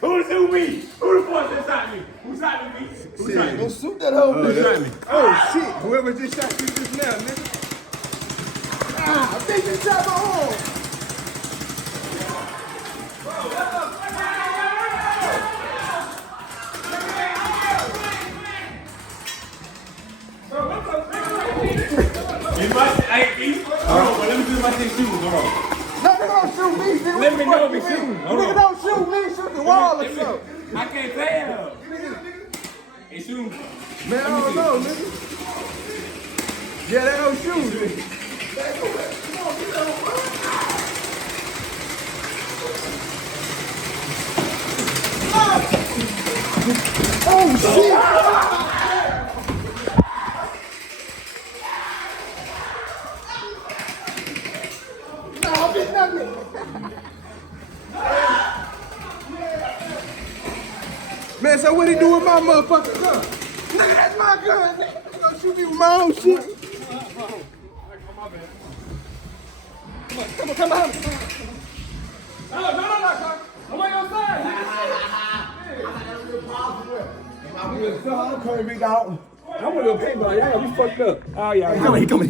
Who shoot me? Who the fuck just shot me? Who shot me? Who shot me? Don't shoot that hoe. Who shot me? Oh shit! Whoever just shot you just now, nigga. Ah, I think you shot my arm. Hold on, let me do my thing shooting. Hold on. No, nigga don't shoot me. Nigga, Let me know if he's shooting. Nigga don't shoot me. Shoot the wall or something. I can't tell. He shooting. Man, I don't know, nigga. Yeah, they don't shoot. Oh, shit! No, it's nothing. Man, so what he do with my motherfucking gun? Nigga, that's my gun. Nigga, you gonna shoot me with my own shit? Come on, come on. No, I'm on your side. I'm coming big out. I'm gonna go paintball. Y'all got me fucked up. Oh, yeah. He coming.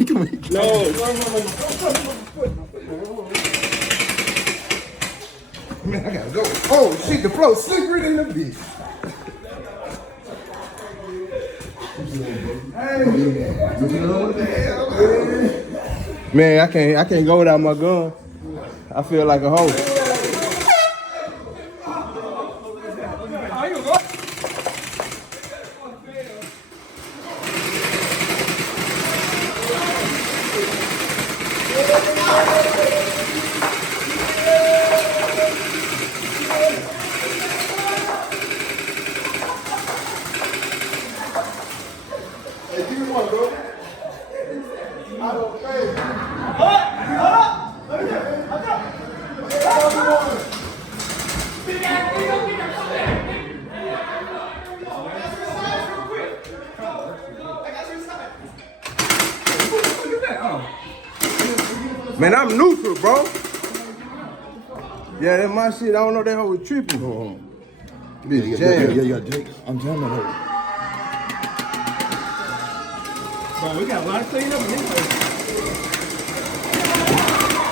No. Man, I gotta go. Oh, shit, the flow slippery than the bitch. Man, I can't go without my gun. I feel like a hoe. Man, I'm neutral, bro. Yeah, that's my shit. I don't know that hoe was tripping. Bitch, Yeah, Jake. I'm jamming her. Bro, we got a lot of clean up in this place.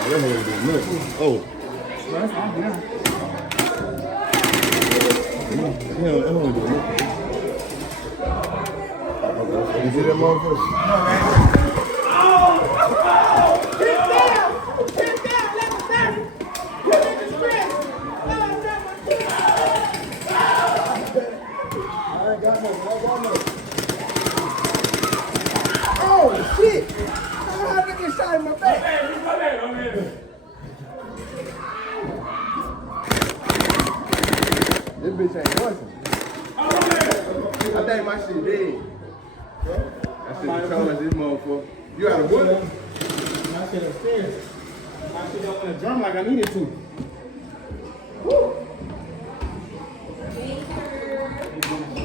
Oh, that hoe ain't doing nothing. Oh. Bro, that's off now. Yeah, that hoe ain't doing nothing. You see that motherfucker? Oh shit! How did I get shot in my back? This bitch ain't busting. I think my shit dead. I should have told us this motherfucker. You got a bullet? My shit upstairs. My shit up in the drum like I needed to.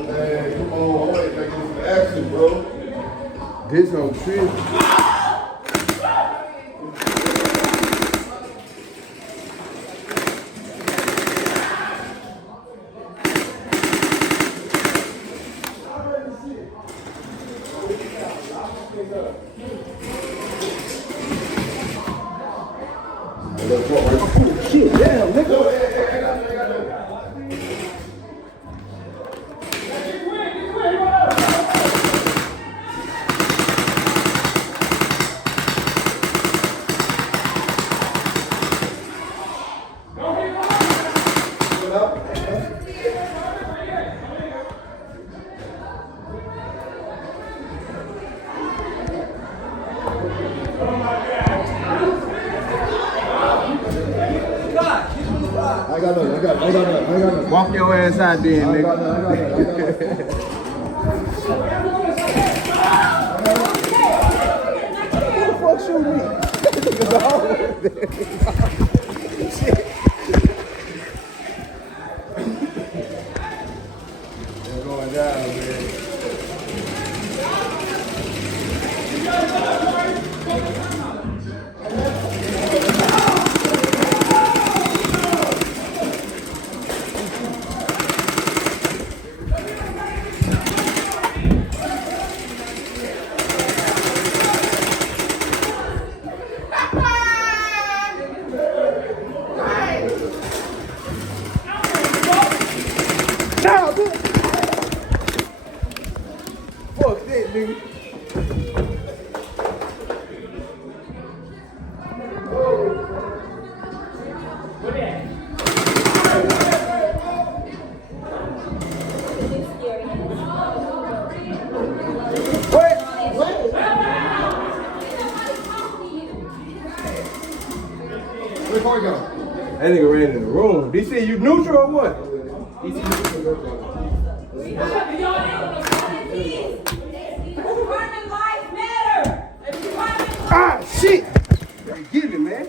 Hey, come on. I'm ready to make this action, bro. This whole trip. Shit, damn, nigga. I got nothing. Walk your ass out then, nigga. Who the fuck shoot me? Shit. They're going down, man. nigga. Where's Corey go? That nigga ran in the room. DC, you neutral or what? Ah, shit! Get it, man.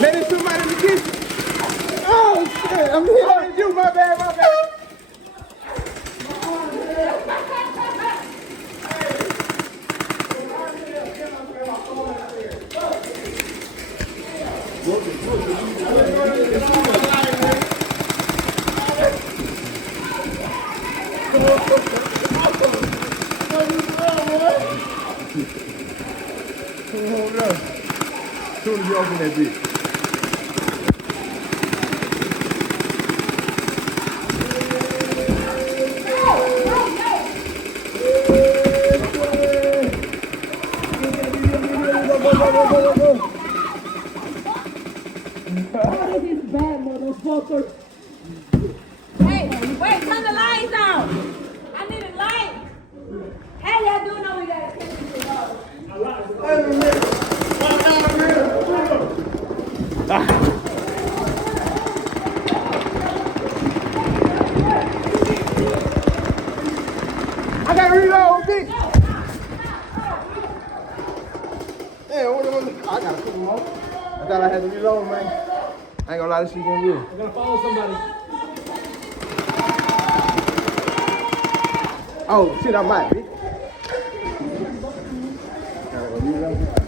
Man, there's somebody in the kitchen. Oh, shit. I'm hitting you. My bad, my bad. Hold up. As soon as you open that bitch. Hey, wait, turn the lights on. I need a light. How y'all doing over there? I gotta reload, bitch. Damn, I gotta put them on. I thought I had to reload, man. I ain't gonna lie, this shit getting real. I'm gonna follow somebody. Oh, shit, I might, bitch. All right, well, you know.